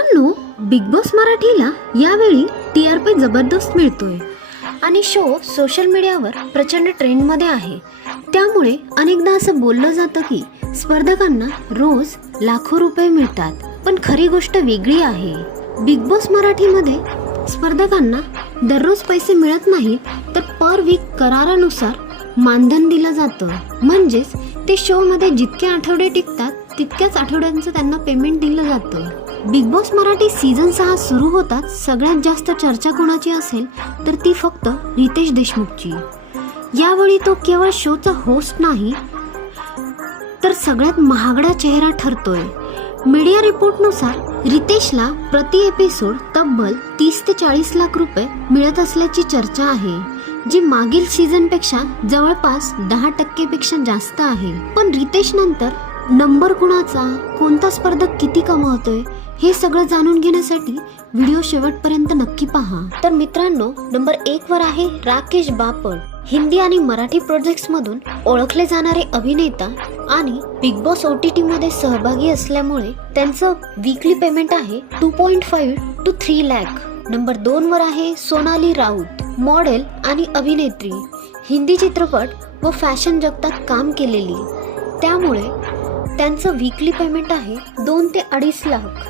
मित्रांनो, big boss मराठीला यावेळी टीआरपी जबरदस्त मिळतोय आणि शो सोशल मीडियावर प्रचंड ट्रेंडमध्ये आहे. त्यामुळे अनेकदा असं बोललं जातं की स्पर्धकांना रोज लाखो रुपये मिळतात, पण खरी गोष्ट वेगळी आहे. बिग बॉस मराठीमध्ये स्पर्धकांना दररोज पैसे मिळत नाहीत, तर पर वीक करारानुसार मानधन दिलं जातं. म्हणजेच ते शोमध्ये जितके आठवडे टिकतात तितक्याच आठवड्यांचं त्यांना पेमेंट दिलं जातं. बिग बॉस मराठी सीझन 6 सुरू होताच सगळ्यात जास्त चर्चा कोणाची असेल तर ती फक्त रितेश देशमुखची. यावेळी तो केवळ शोचा होस्ट नाही, तर सगळ्यात महागडा चेहरा ठरतोय. मीडिया रिपोर्टनुसार रितेशला प्रति एपिसोड तब्बल 30 ते 40 लाख रुपये मिळत असल्याची चर्चा आहे, जी मागील सीझनपेक्षा जवळपास 10% पेक्षा जास्त आहे. पण रितेश नंतर नंबर कुणाचा, कोणता स्पर्धक किती कमावतोय हे सगळं जाणून घेण्यासाठी व्हिडिओ शेवटपर्यंत नक्की पहा. तर मित्रांनो, नंबर 1 वर आहे राकेश बापट. हिंदी आणि मराठी प्रोजेक्ट्स मधून ओळखले जाणारे अभिनेता आणि बिग बॉस OTT मध्ये सहभागी असल्यामुळे त्यांचं वीकली पेमेंट आहे 2.5 to 3 लाख. नंबर 2 वर आहे सोनाली राऊत. मॉडेल आणि अभिनेत्री, हिंदी चित्रपट व फॅशन जगतात काम केलेली, त्यामुळे त्यांचं वीकली पेमेंट आहे 2 ते 2.5 लाख.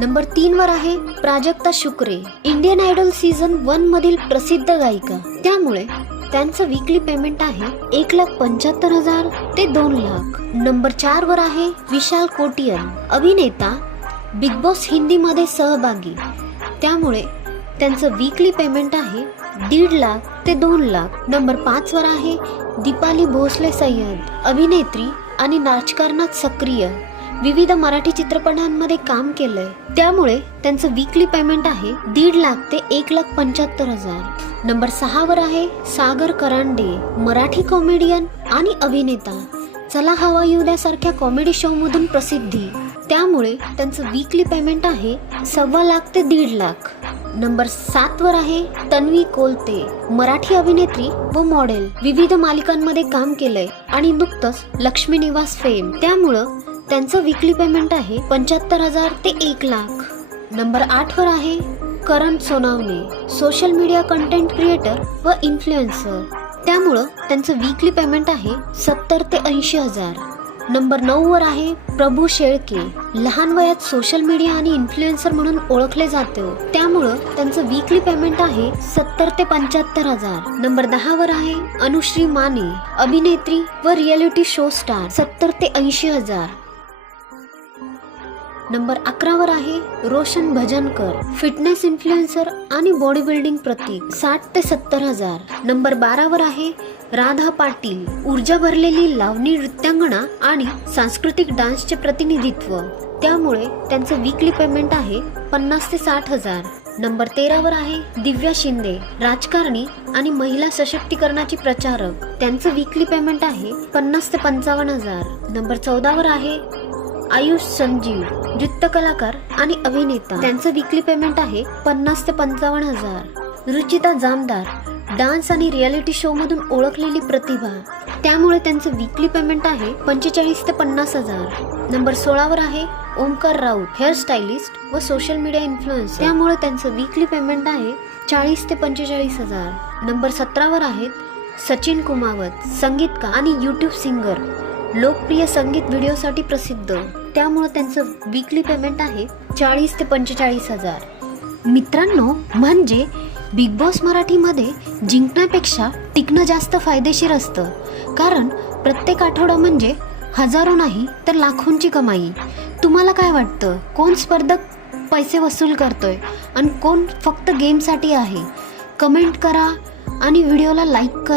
नंबर 3 वर आहे प्राजक्ता शुक्रे. इंडियन आयडल सीझन 1 मधील प्रसिद्ध गायिका, त्यामुळे त्यांचं वीकली पेमेंट आहे 1,75,000 ते 2 लाख. नंबर 4 वर आहे विशाल कोटियन. अभिनेता, बिग बॉस हिंदी मध्ये सहभागी, त्यामुळे त्यांचं वीकली पेमेंट आहे 1.5 लाख ते 2 लाख. नंबर 5 वर आहे दीपाली भोसले सय्यद. अभिनेत्री आणि राजकारणात सक्रिय, विविध मराठी चित्रपटांमध्ये काम केलंय, त्यामुळे त्यांचं वीकली पेमेंट आहे 1.5 लाख ते 1,75,000. नंबर 6 वर आहे सागर करांडे. मराठी कॉमेडियन आणि अभिनेता, चला हवा येऊ द्या सारख्या कॉमेडी शो मधून प्रसिद्धी, त्यामुळे त्यांचं वीकली पेमेंट आहे 1.25 लाख ते 1.5 लाख. नंबर 7 वर आहे तन्वी कोलते. मराठी अभिनेत्री व मॉडेल, विविध मालिकांमध्ये काम केलंय आणि नुकतंच लक्ष्मी निवास फेम, त्यामुळं त्यांचं वीकली पेमेंट आहे 75,000 ते 1 लाख. नंबर 8 वर आहे Karan Sonawane. Social media content creator व इन्फ्लुएन्सर, त्यामुळं त्यांचं वीकली पेमेंट आहे 70 ते 80,000. नंबर 9 वर आहे प्रभू शेळके. लहान वयात सोशल मीडिया आणि इन्फ्लुएन्सर म्हणून ओळखले जाते, त्यामुळं त्यांचं वीकली पेमेंट आहे 70 ते 75,000. नंबर 10 वर आहे अनुश्री माने. अभिनेत्री व रियालिटी शो स्टार, 70 ते 80,000. नंबर 11 वर आहे रोशन भजनकर. फिटनेस इन्फ्लुएन्सर आणि बॉडी बिल्डिंग प्रतीक, 60 ते 70,000. नंबर 12 वर आहे राधा पाटील. ऊर्जा भरलेली लावणी नृत्यांगना आणि सांस्कृतिक डान्सचे प्रतिनिधित्व, त्यामुळे त्यांचं वीकली पेमेंट आहे 50 ते 60,000. नंबर 13 वर आहे दिव्या शिंदे. राजकारणी आणि महिला सशक्तीकरणाची प्रचारक, त्यांचं वीकली पेमेंट आहे 50 ते 55,000. नंबर 14 वर आहे आयुष संजीव. नृत्य कलाकार आणि अभिनेता, त्यांचं वीकली पेमेंट आहे 50 ते 55,000. रुचिता जामदार. डान्स आणि रियालिटी शो मधून ओळखलेली प्रतिभा, त्यामुळे त्यांचं वीकली पेमेंट आहे 45 ते 50,000. नंबर 16 वर आहे ओमकार राऊत. हेअर स्टायलिस्ट व सोशल मीडिया इन्फ्लुएन्सर, त्यामुळे त्यांचं वीकली पेमेंट आहे 40 ते 45,000. नंबर 17 वर आहेत सचिन कुमावत. संगीतकार आणि यूट्यूब सिंगर, लोकप्रिय संगीत व्हिडिओसाठी प्रसिद्ध, त्यामुळे त्यांचं वीकली पेमेंट आहे 40 ते 45,000. मित्रांनो, म्हणजे बिग बॉस मराठीमध्ये जिंकण्यापेक्षा टिकणं जास्त फायदेशीर असतं, कारण प्रत्येक आठवडा म्हणजे हजारो नाही तर लाखोंची कमाई. तुम्हाला काय वाटतं, कोण स्पर्धक पैसे वसूल करतोय आणि कोण फक्त गेमसाठी आहे? कमेंट करा आणि व्हिडिओला लाईक करा.